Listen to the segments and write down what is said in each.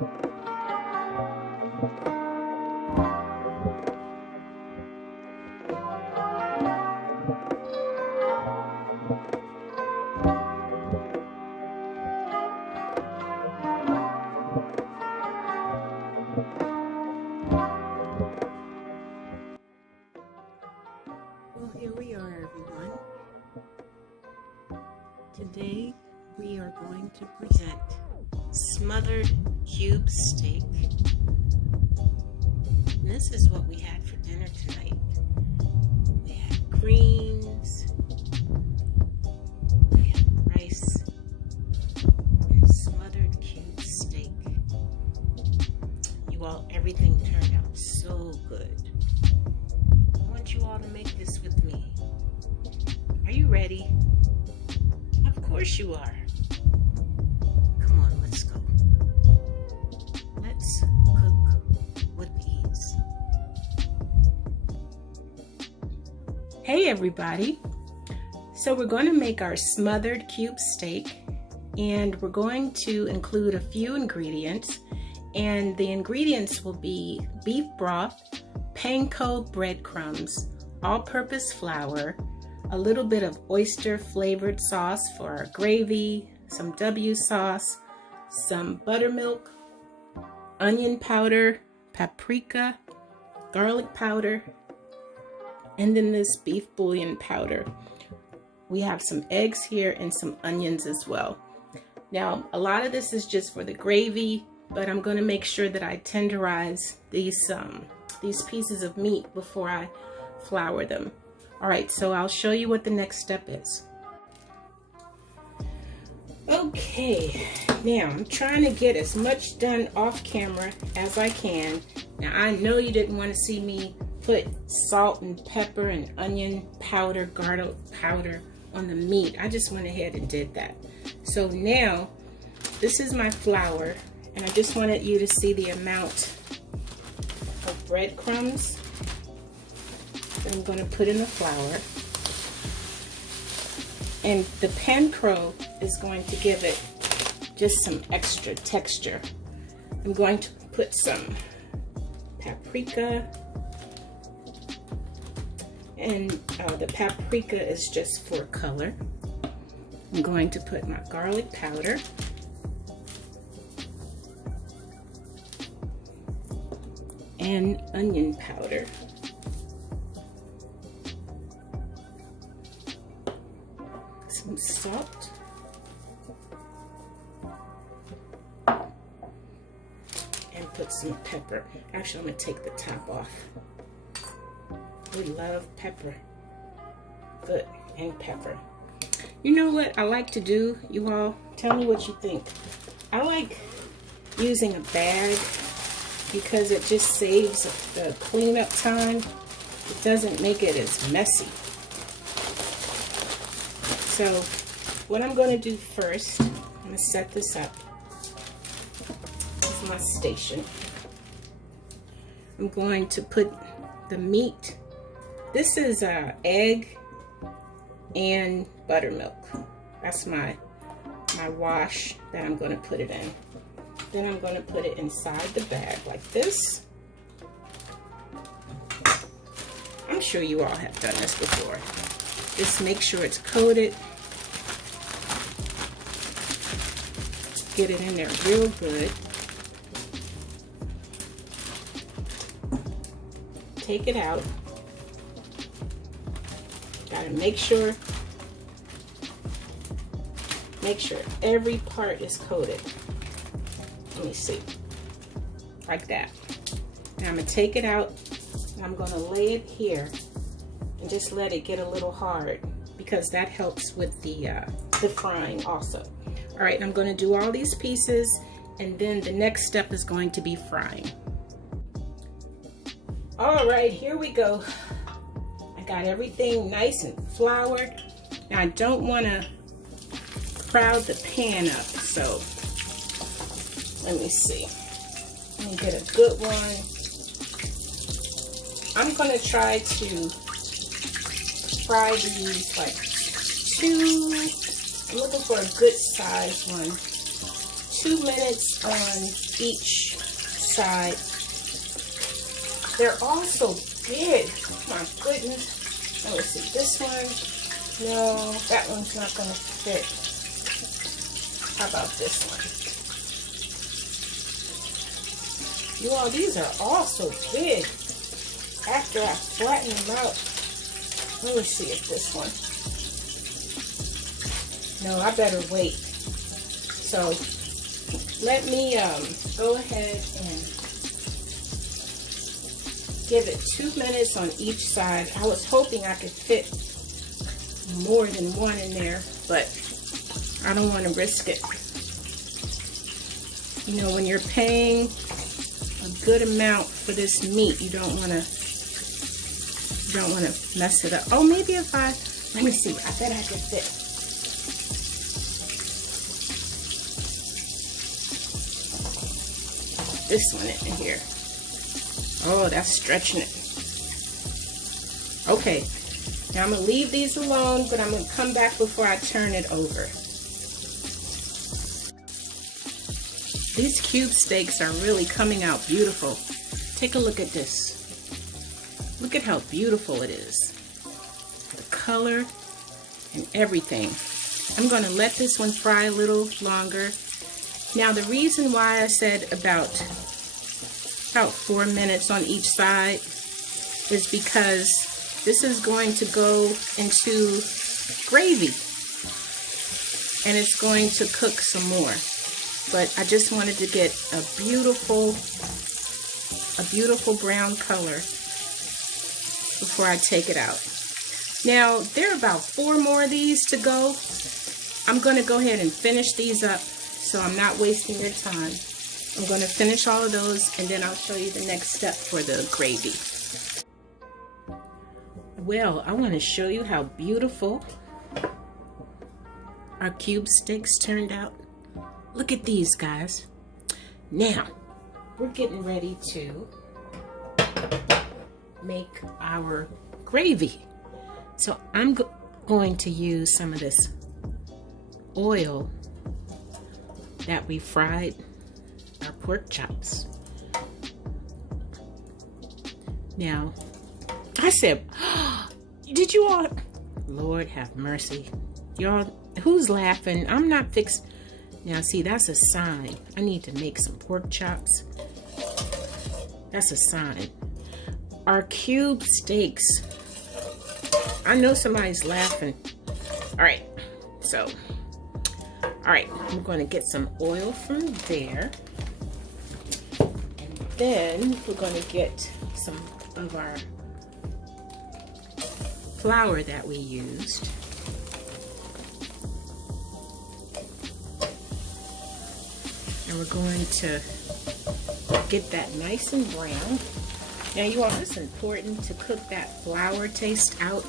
Well, here we are, everyone. Today we are going to present smothered cube steak. And this is what we had for dinner tonight. We had greens, we had rice, and smothered cube steak. You all, everything turned out so good. I want you all to make this with me. Are you ready? Of course you are. Come on, let's go. Let's cook with ease. Hey everybody. So we're going to make our smothered cube steak, and we're going to include a few ingredients, and the ingredients will be beef broth, Pankro breadcrumbs, all-purpose flour, a little bit of oyster flavored sauce for our gravy, some W sauce, some buttermilk, onion powder, paprika, garlic powder, and then this beef bouillon powder. We have some eggs here and some onions as well. Now, a lot of this is just for the gravy, but I'm going to make sure that I tenderize these pieces of meat before I flour them. All right, so I'll show you what the next step is. Okay, now I'm trying to get as much done off camera as I can. Now I know you didn't want to see me put salt and pepper and onion powder, garlic powder on the meat. I just went ahead and did that. So now this is my flour, and I just wanted you to see the amount of breadcrumbs that I'm going to put in the flour. And the Pankro is going to give it just some extra texture. I'm going to put some paprika, and the paprika is just for color. I'm going to put my garlic powder, and onion powder. Some salt, and put some pepper. Actually, I'm going to take the top off. We love pepper. Good, and pepper. You know what I like to do, you all? Tell me what you think. I like using a bag because it just saves the cleanup time. It doesn't make it as messy. So what I'm going to do first, I'm going to set this up. This is my station. I'm going to put the meat. This is egg and buttermilk. That's my wash that I'm going to put it in. Then I'm going to put it inside the bag like this. I'm sure you all have done this before. Just make sure it's coated. Get it in there real good. Take it out. Gotta make sure every part is coated. Let me see. Like that. Now I'm gonna take it out, and I'm gonna lay it here and just let it get a little hard, because that helps with the frying also. All right, I'm gonna do all these pieces, and then the next step is going to be frying. All right, here we go. I got everything nice and floured. Now I don't wanna crowd the pan up, so let me see. Let me get a good one. I'm gonna try to fry these like I'm looking for a good size one. 2 minutes on each side. They're all so big. My goodness. Let me see. This one. No, that one's not going to fit. How about this one? You all, these are all so big. After I flatten them out, let me see if this one. No, I better wait. So let me go ahead and give it 2 minutes on each side. I was hoping I could fit more than one in there, but I don't want to risk it. You know, when you're paying a good amount for this meat, you don't want to mess it up. Oh, maybe if let me see. I bet I could fit. This one in here. Oh, that's stretching it. Okay, now I'm gonna leave these alone, but I'm gonna come back before I turn it over. These cube steaks are really coming out beautiful. Take a look at this. Look at how beautiful it is. The color and everything. I'm gonna let this one fry a little longer. Now the reason why I said about 4 minutes on each side is because this is going to go into gravy and it's going to cook some more. But I just wanted to get a beautiful brown color before I take it out. Now there are about 4 more of these to go. I'm going to go ahead and finish these up so I'm not wasting your time. I'm going to finish all of those and then I'll show you the next step for the gravy. Well, I want to show you how beautiful our cube steaks turned out. Look at these, guys. Now, we're getting ready to make our gravy. So I'm going to use some of this oil that we fried our pork chops. Now, I said, did you all, Lord have mercy. Y'all, who's laughing? I'm not fixed. Now, see, that's a sign. I need to make some pork chops. That's a sign. Our cube steaks. I know somebody's laughing. All right, so, all right, I'm going to get some oil from there. And then we're going to get some of our flour that we used. And we're going to get that nice and brown. Now you all, it's important to cook that flour taste out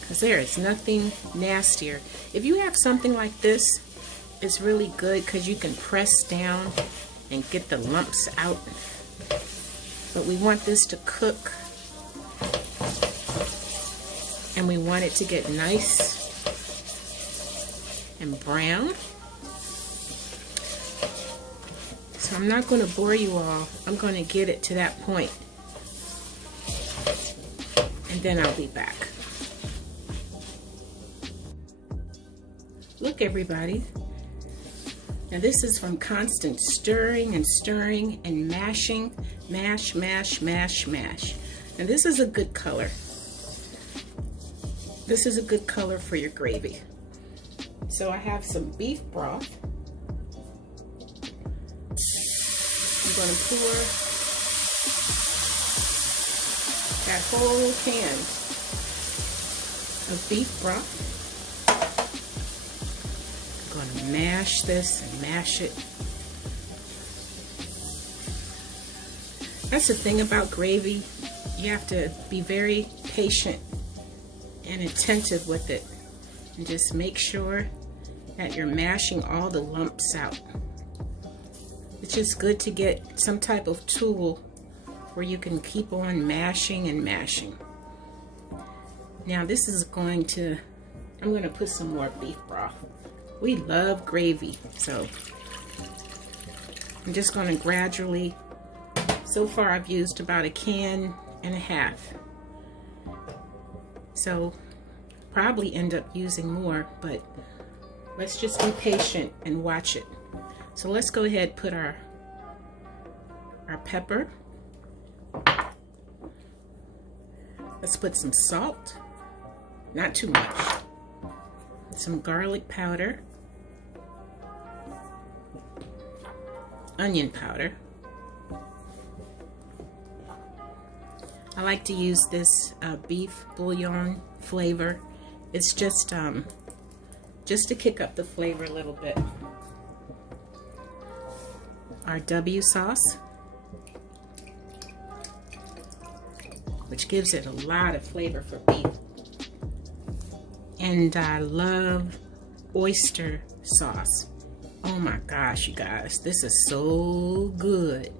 because there is nothing nastier. If you have something like this, it's really good because you can press down and get the lumps out. But we want this to cook and we want it to get nice and brown. So I'm not going to bore you all. I'm going to get it to that point. And then I'll be back. Look, everybody. Now this is from constant stirring and stirring and mashing. Mash, mash, mash, mash. And this is a good color. This is a good color for your gravy. So I have some beef broth. I'm going to pour that whole can of beef broth. I'm going to mash this and mash it. That's the thing about gravy. You have to be very patient and attentive with it. And just make sure that you're mashing all the lumps out. It's just good to get some type of tool where you can keep on mashing and mashing. Now this is going to, I'm going to put some more beef broth. We love gravy, so I'm just going to gradually, so far I've used about 1.5 cans. So probably end up using more, but let's just be patient and watch it. So let's go ahead and put our pepper. Let's put some salt, not too much. Some garlic powder, onion powder. I like to use this beef bouillon flavor. It's just to kick up the flavor a little bit. Our W sauce, which gives it a lot of flavor for beef. And I love oyster sauce. Oh my gosh, you guys, this is so good.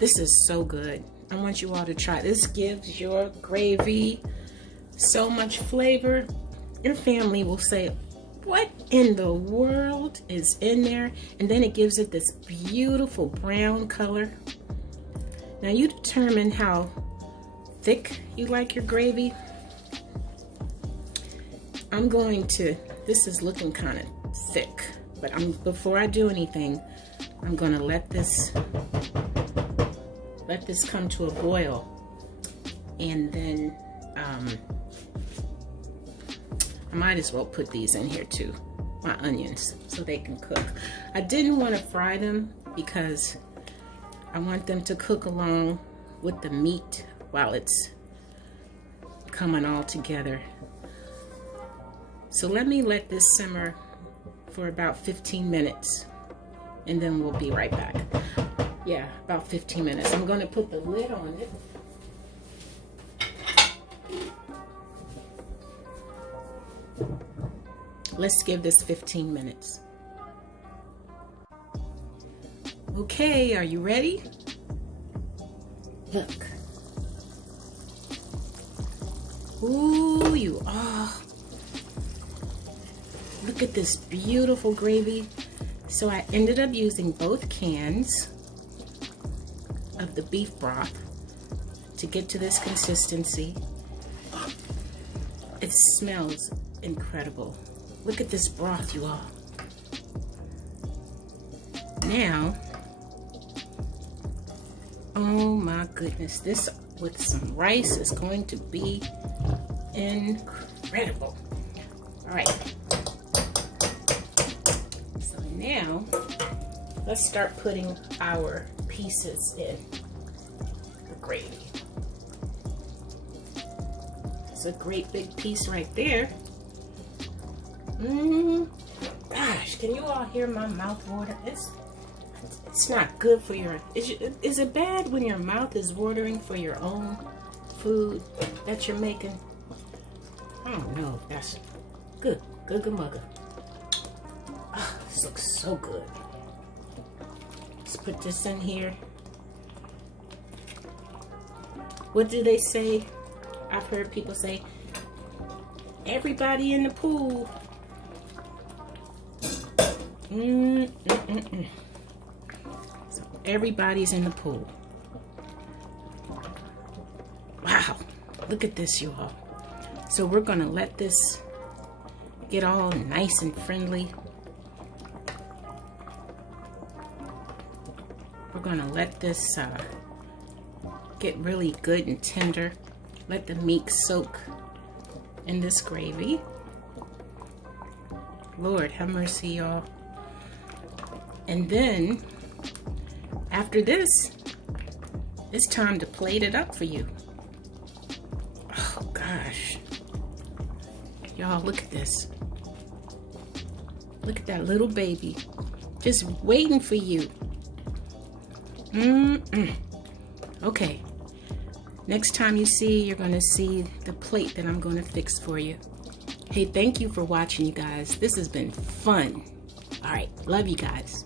This is so good. I want you all to try. This gives your gravy so much flavor. Your family will say, what in the world is in there? And then it gives it this beautiful brown color. Now you determine how thick you like your gravy. I'm going to, this is looking kind of thick, but before I do anything, I'm going to let this come to a boil, and then I might as well put these in here too, my onions, so they can cook. I didn't want to fry them because I want them to cook along with the meat while it's coming all together. So let me let this simmer for about 15 minutes and then we'll be right back. Yeah, about 15 minutes. I'm going to put the lid on it. Let's give this 15 minutes. Okay, are you ready? Look. Ooh, you are. Look at this beautiful gravy. So I ended up using both cans of the beef broth to get to this consistency. It smells incredible. Look at this broth, you all. Now, oh my goodness, this with some rice is going to be incredible. All right. So now, let's start putting our pieces in the gravy. It's a great big piece right there. Gosh, can you all hear my mouth water? It's not good for your, is it bad when your mouth is watering for your own food that you're making? I don't know if that's good. Good mugger. Oh, this looks so good. Let's put this in here. What do they say? I've heard people say, everybody in the pool. So everybody's in the pool. Wow, look at this, you all. So we're gonna let this get all nice and friendly. We're gonna let this get really good and tender. Let the meat soak in this gravy. Lord have mercy, y'all. And then after this, it's time to plate it up for you. Oh gosh, y'all, look at this. Look at that little baby just waiting for you. Okay, next time you see, you're gonna see the plate that I'm gonna fix for you. Hey, thank you for watching, you guys. This has been fun. All right, love you guys.